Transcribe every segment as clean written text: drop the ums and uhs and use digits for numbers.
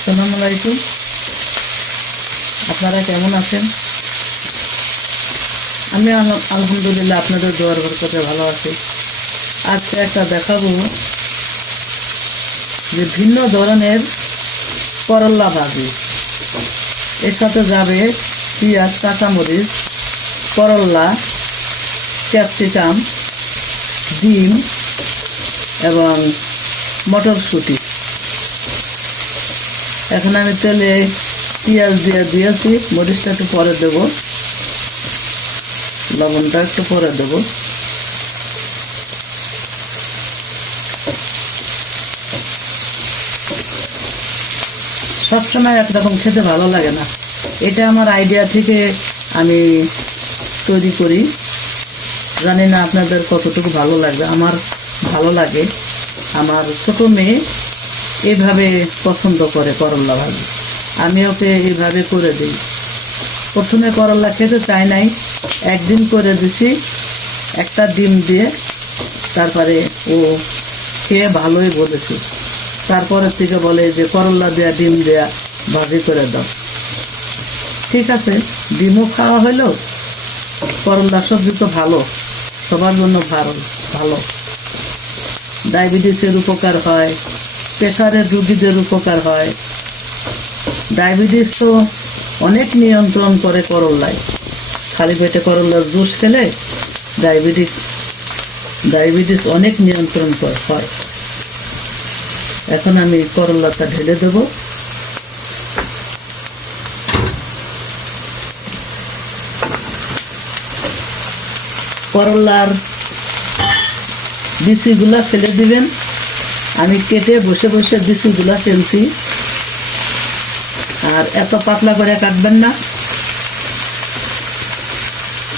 আসসালামু আলাইকুম। আপনারা কেমন আছেন? আমি আলহামদুলিল্লাহ আপনাদের দোয়ার বরকতে ভালো আছি। আজকে একটা দেখাবো যে ভিন্ন ধরনের করল্লা ভাজি। এর সাথে যাবে পেঁয়াজ, কাঁচামরিচ, করল্লা, ক্যাপসিকাম, ডিম এবং মটরশুঁটি। এখন আমি তেলে পেঁয়াজ দিয়েছি, মরিচটা একটু পরে দেব, লবণটা একটু পরে দেব। সবসময় একরকম খেতে ভালো লাগে না, এটা আমার আইডিয়া থেকে আমি তৈরি করি। জানি না আপনাদের কতটুকু ভালো লাগবে, আমার ভালো লাগে। আমার ছোটো মেয়ে এইভাবে পছন্দ করে করল্লা ভাজি, আমি ওকে এইভাবে করে দিই। প্রথমে করল্লা খেতে চাই নাই, একদিন করে দিছি একটা ডিম দিয়ে, তারপরে ও খেয়ে ভালোই বলেছে। তারপরের থেকে বলে যে করল্লা দেয়া ডিম দেয়া ভাজি করে দাও। ঠিক আছে, ডিমও খাওয়া হলো, করল্লা সবজি তো ভালো, সবার জন্য ভালো। ডায়াবেটিসের উপকার হয়, প্রেশারের রোগীদের উপকার হয়। ডায়াবেটিস তো অনেক নিয়ন্ত্রণ করে করল্লায়। খালি পেটে করল্লার জুস খেলে ডায়াবেটিস অনেক নিয়ন্ত্রণ হয়। এখন আমি করল্লাটা ঢেলে দেব। করল্লার বিচিগুলা ফেলে দিবেন। আমি কেটে বসে বসে বিচিগুলা ফেলছি। আর এত পাতলা করে কাটবেন না,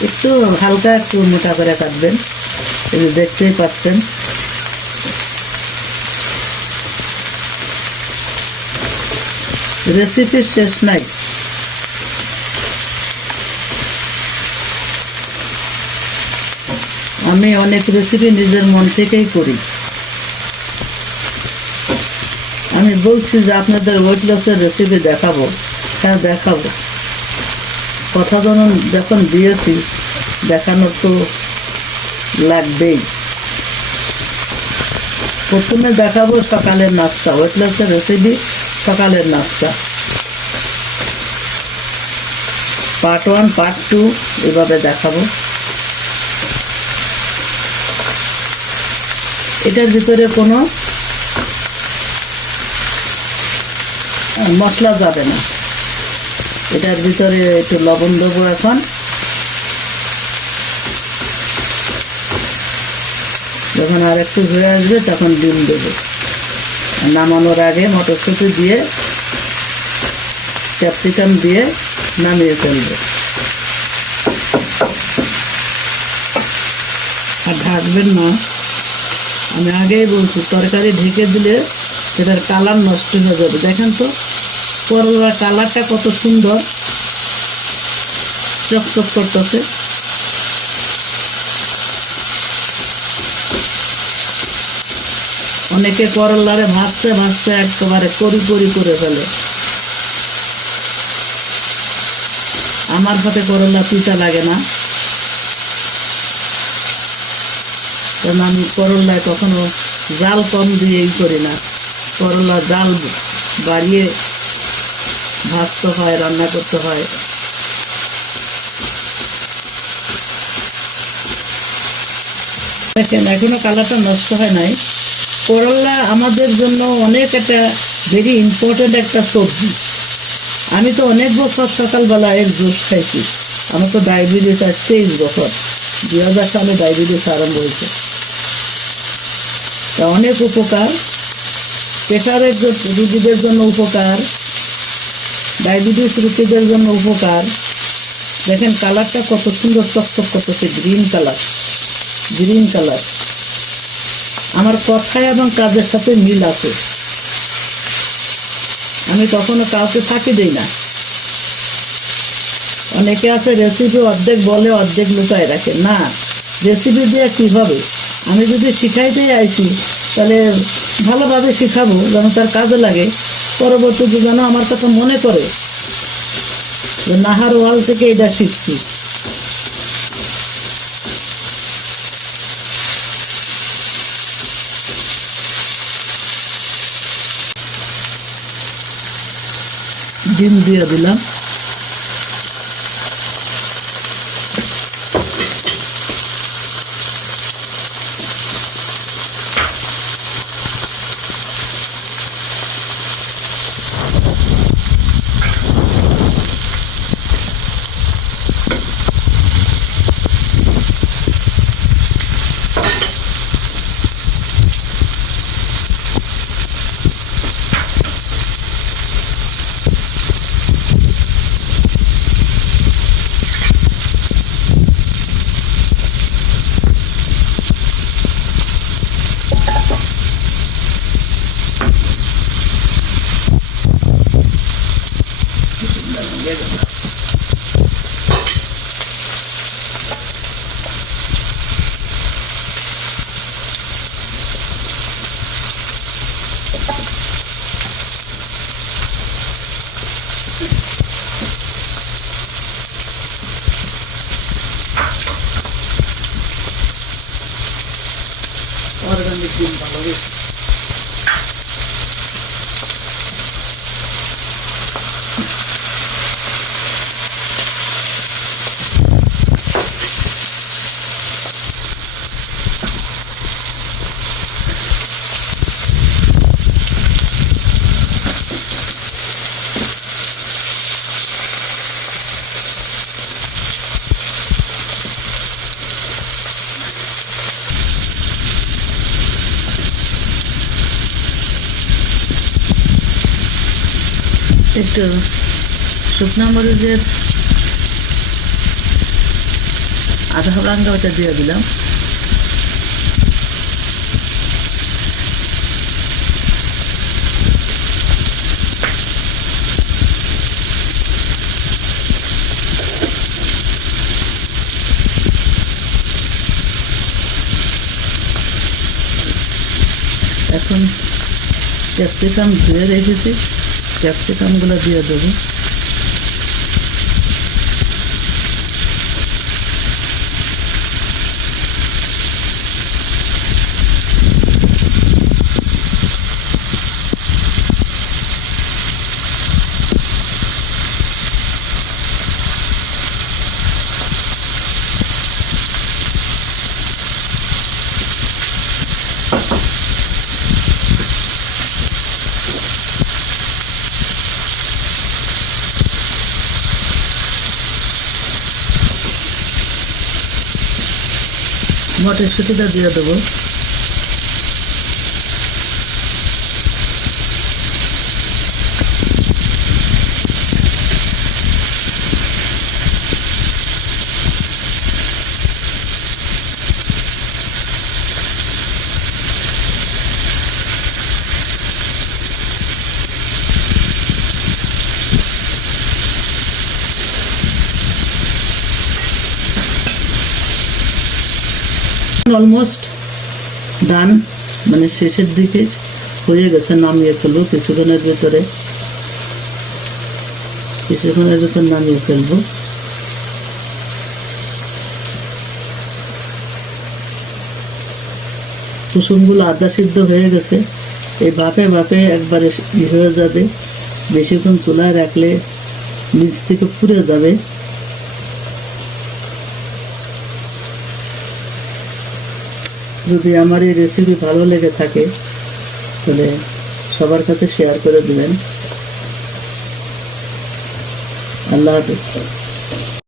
একটু হালকা একটু মোটা করে কাটবেন। এই দেখতেই পাচ্ছেন। রেসিপির শেষ নাই। আমি অনেক রেসিপি নিজের মন থেকেই করি। আমি বলছি যে আপনাদের ওয়েট লসের রেসিপি দেখাবো, হ্যাঁ দেখাবো। কথা যখন দিয়েছি, দেখানো তো লাগবেই। প্রথমে দেখাবো সকালের নাস্তা, ওয়েট লসের রেসিপি সকালের নাস্তা। পার্ট 1 পার্ট 2 এভাবে দেখাবো। এটার ভিতরে কোনো মশলা যাবে না। এটার ভিতরে একটু লবণ দেবো। এখন যখন আর একটু হয়ে আসবে তখন ডিম দেবো। নামানোর আগে মটরশুঁটি দিয়ে, ক্যাপসিকাম দিয়ে নামিয়ে ফেলবো। আর ঢাকবেন না, আমি আগেই বলছি তরকারি ঢেকে দিলে সেটার কালার নষ্ট হয়ে যাবে। দেখেন তো করলার কালারটা কত সুন্দর, চকচক করতেছে। অনেকে করলারে ভাজতে ভাজতে একেবারে করি করে ফেলে। আমার হাতে করলা পিতা লাগে না, কারণ আমি করলায় কখনো জাল কম দিয়েই করি না। করলা জাল বাড়িয়ে ভাজতে হয়, রান্না করতে হয়। দেখেন এখনো কালারটা নষ্ট হয় নাই। করলা আমাদের জন্য অনেক একটা ভেরি ইম্পর্টেন্ট একটা সবজি। আমি তো অনেক বছর সকালবেলা এর জুস খাইছি। আমার তো ডায়াবেটিস আজ 23 বছর, 2000 সালে ডায়াবেটিস আরম্ভ হয়েছে। তা অনেক উপকার, প্রেশারের রুগীদের জন্য উপকার, ডায়াবেটিস রুগীদের জন্য উপকার। দেখেন কালারটা কত সুন্দর চকচক করতেছে, গ্রিন কালার। আমার কথায় এবং কাজের সাথে মিল আছে। আমি কখনো কাউকে ফাঁকি দিই না। অনেকে আছে রেসিপি অর্ধেক বলে অর্ধেক লুকায় রাখে। না, রেসিপি দিয়ে কী হবে? আমি যদি শিখাইতেই আইছি তাহলে ভালোভাবে শিখাবো যেন তার কাজে লাগে। পরবর্তীতে যেন আমার কথা মনে করে যে নাহার ওয়াল থেকে এটা শিখছি। ডিম দিয়ে দিলাম। অর্গানিক ডিম ভালো বেশি। একটু শুকনো মরিচের আধা ভাঙা ওটা দিয়ে দিলাম। এখন ক্যাপসিকাম ধুয়ে রেখেছি, ক্যাপসিকামগুলো দিয়ে দেবো। মটরশুঁটিটা দিয়ে দেবো। অলমোস্ট ডান, মানে শেষের দিকে হয়ে গেছে। নামিয়ে ফেলবো কিছুক্ষণের ভিতরে, নামিয়ে ফেলবো। কুসুমগুলো আধা সিদ্ধ হয়ে গেছে। এই ভাপে ভাপে একবারে হয়ে যাবে। বেশিক্ষণ চুলায় রাখলে নিচ থেকে পুড়ে যাবে। যদি আমার এই রেসিপি ভালো লেগে থাকে তাহলে সবার কাছে শেয়ার করে দিবেন। আল্লাহ হাফেজ।